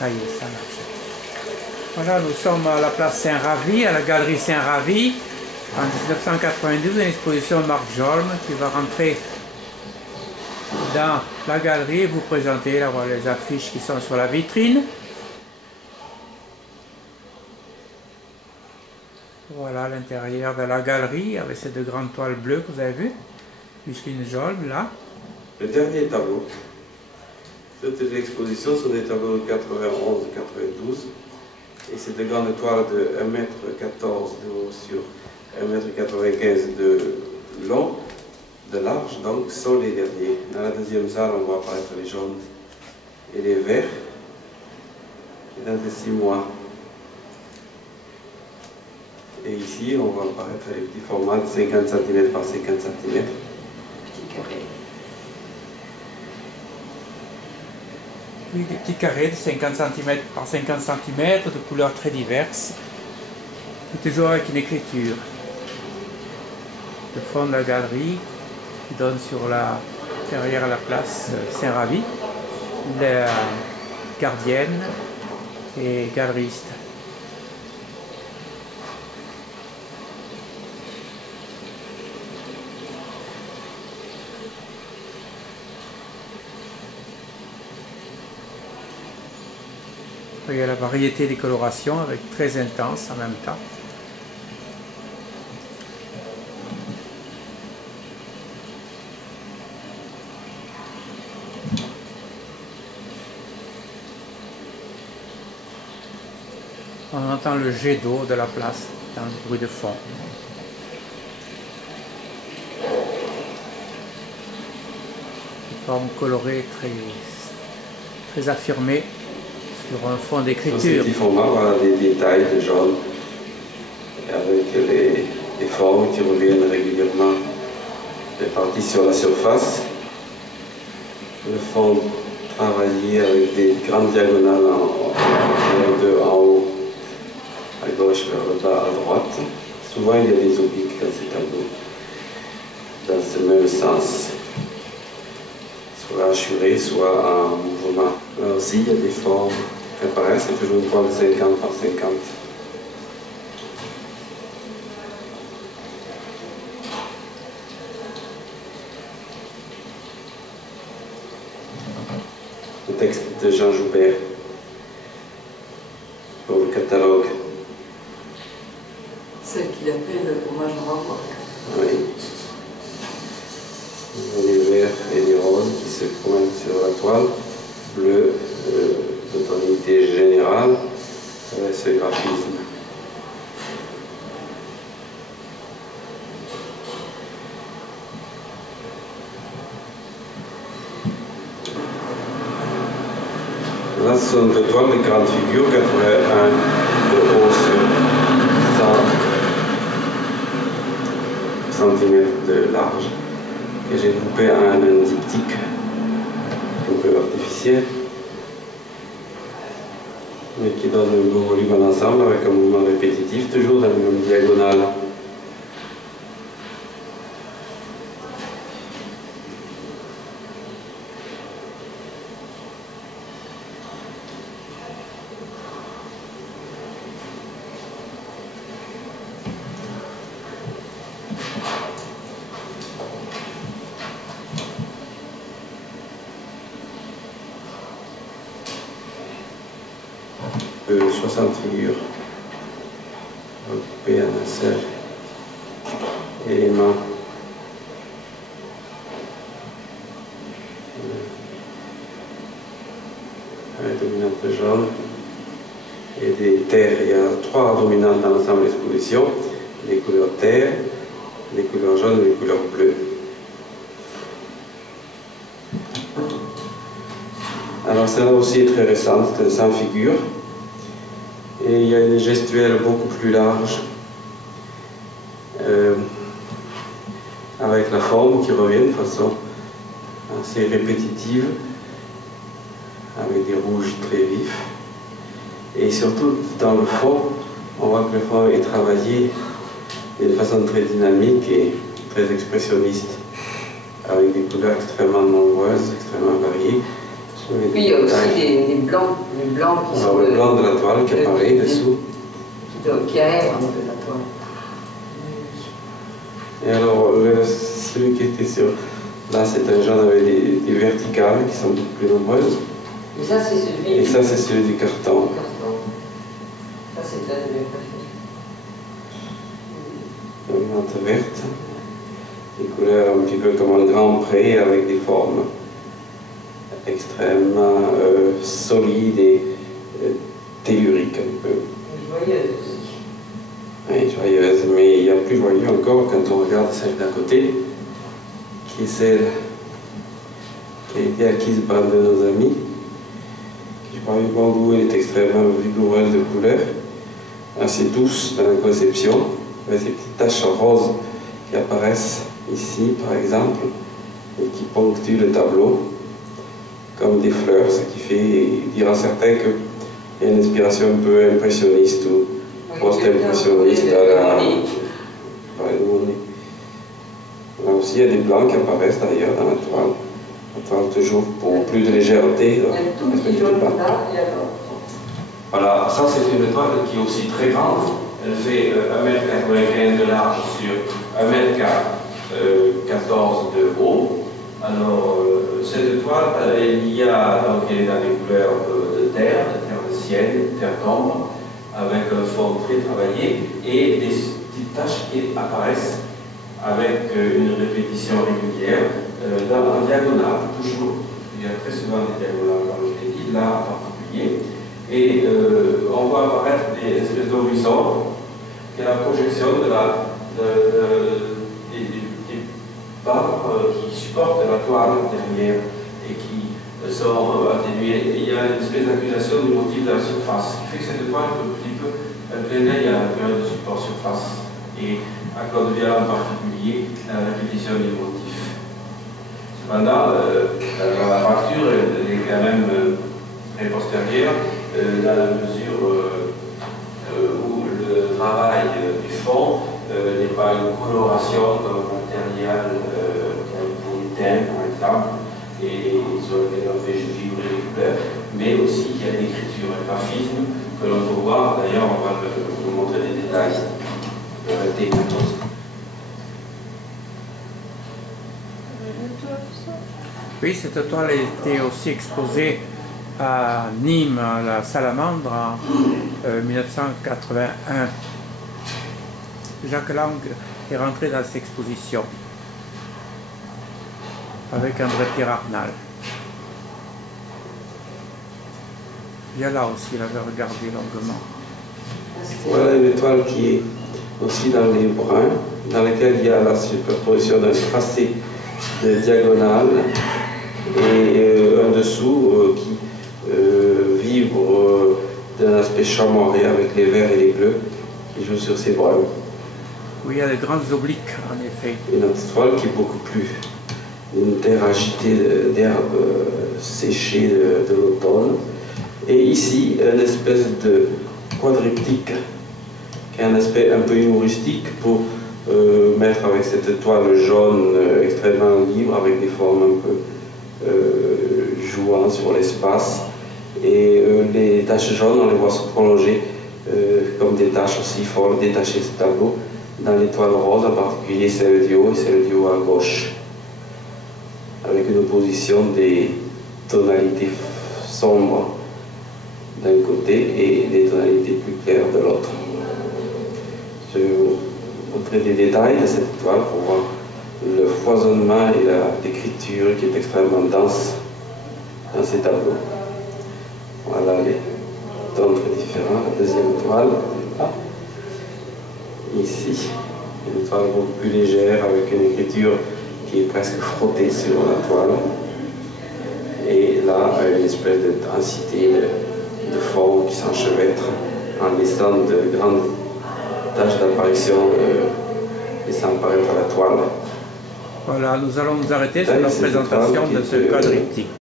Ça y est, ça marche. Voilà, nous sommes à la place Saint-Ravi, à la galerie Saint-Ravi. En 1992, une exposition de Marc Jolm qui va rentrer dans la galerie et vous présenter là, voilà, les affiches qui sont sur la vitrine. Voilà l'intérieur de la galerie avec ces deux grandes toiles bleues que vous avez vues. Micheline Jolm là. Le dernier tableau de l'exposition sont des tableaux de 91-92 et c'est des grandes toiles de 1,14 m de haut sur 1,95 m de long, de large, donc sont les derniers. Dans la deuxième salle, on voit apparaître les jaunes et les verts. Et dans les 6 mois. Et ici, on voit apparaître les petits formats de 50 cm par 50 cm. Petit carré. Oui, des petits carrés de 50 cm par 50 cm, de couleurs très diverses. Et toujours avec une écriture. Le fond de la galerie qui donne sur la, derrière la place Saint-Ravi, la gardienne et galeriste. Il y a la variété des colorations avec très intense en même temps. On entend le jet d'eau de la place dans le bruit de fond. Une forme colorée très affirmée sur un fond d'écriture. Dans ces petits formats, voilà des détails de jaune avec les formes qui reviennent régulièrement réparties sur la surface. Le fond travaillé avec des grandes diagonales en haut à gauche vers le bas à droite. Souvent il y a des obliques dans ces tableaux, dans ce même sens, soit hachuré, soit en mouvement. Là aussi il y a des formes qui apparaissent, c'est toujours une toile de 50 par 50. Le texte de Jean Joubert pour le catalogue. Celle qu'il appelle hommage à Rembrandt. Oui. Les verts et les roses qui se promènent sur la toile. Bleu, de tonalité générale, ce graphisme. Là, ce sont deux toiles de grande figure, 81 de haut sur 100 cm de large, que j'ai coupé en un diptyque, un peu artificiel, mais qui donne un beau volume à l'ensemble avec un mouvement répétitif, toujours dans la même diagonale. De 60 figures regroupées en un seul élément. Avec dominante jaune et des terres. Il y a 3 dominantes dans l'ensemble de l'exposition, les couleurs terre, les couleurs jaunes et les couleurs bleues. Alors celle-là aussi est très récente, c'est 100 figures. Et il y a une gestuelle beaucoup plus large, avec la forme qui revient de façon assez répétitive, avec des rouges très vifs. Et surtout, dans le fond, on voit que le fond est travaillé de façon très dynamique et très expressionniste, avec des couleurs extrêmement nombreuses, extrêmement variées. Puis il y a aussi des blancs qui sont... le blanc de la toile qui apparaît dessous. Qui aèrent un peu la toile. Et alors, celui qui était sur... Là, c'est un jaune avec des verticales qui sont beaucoup plus nombreuses. Et ça, c'est celui... Et ça, c'est celui du carton. Ça, c'est un de mes préférés. Une menthe verte. Des couleurs un petit peu comme un grand pré avec des formes extrêmement solides et telluriques un peu. Joyeuse aussi. Oui, joyeuse, mais il y a plus joyeux encore quand on regarde celle d'à côté, qui est celle qui a été acquise par un de nos amis, qui par du bon goût, elle est extrêmement vigoureuse de couleurs, assez douce dans la conception, avec ces petites taches roses qui apparaissent ici par exemple, et qui ponctuent le tableau comme des fleurs, ce qui fait, dira certains qu'il y a une inspiration un peu impressionniste ou post-impressionniste à la... Là aussi, il y a des blancs qui apparaissent d'ailleurs dans la toile. La toile toujours pour plus de légèreté. Voilà, ça c'est une toile qui est aussi très grande. Elle fait 1,95 m de large sur 1,14 m de haut. Alors, cette toile, il y a donc elle est dans des couleurs de terre de ciel, de terre d'ombre, avec un fond très travaillé et des petites taches qui apparaissent avec une répétition régulière en diagonale, toujours. Il y a très souvent des diagonales, comme je l'ai dit, là en particulier. Et on voit apparaître des espèces d'horizons, qui est la projection des barres qui supportent la toile derrière et qui sont atténuées. Il y a une espèce d'accusation du motif de la surface, ce qui fait que cette toile est un petit peu un plein œil à l'intérieur de support surface. Et accorde bien en particulier la répétition du motif. Cependant, la fracture est quand même très postérieure dans la mesure où le travail du fond n'est pas une coloration matérielle pour une teinte par exemple, et sur lequel on fait vibrer les couleurs, mais aussi qu'il y a une écriture, un graphisme que l'on peut voir. D'ailleurs, on va vous montrer des détails. Oui, cette toile a été aussi exposée à Nîmes, à la Salamandre, en 1981. Jacques Lang est rentré dans cette exposition avec André-Pierre Arnal. Il y a là aussi, il avait regardé longuement. Voilà une étoile qui est aussi dans les bruns, dans lesquels il y a la superposition d'un tracé de diagonale et un dessous qui vibre d'un aspect chamoré avec les verts et les bleus qui jouent sur ces bruns. Oui, il y a des grandes obliques en effet. Une autre toile qui est beaucoup plus une terre agitée d'herbes séchées de l'automne. Et ici, une espèce de quadriptyque qui a un aspect un peu humoristique pour mettre avec cette toile jaune extrêmement libre avec des formes un peu jouant sur l'espace. Et les taches jaunes, on les voit se prolonger comme des taches aussi folles détachées de ce tableau dans les toiles roses, en particulier celle du haut et celle du haut à gauche, avec une opposition des tonalités sombres d'un côté et des tonalités plus claires de l'autre. Je vais vous montrer des détails de cette toile pour voir le foisonnement et l'écriture qui est extrêmement dense dans ces tableaux. Voilà les tons très différents. La deuxième toile, là. Ici, une toile beaucoup plus légère avec une écriture qui est presque frottée sur la toile. Et là, une espèce de densité de formes qui s'enchevêtrent en laissant de grandes taches d'apparition laissant apparaître la toile. Voilà, nous allons nous arrêter sur la présentation de ce quadriptyque.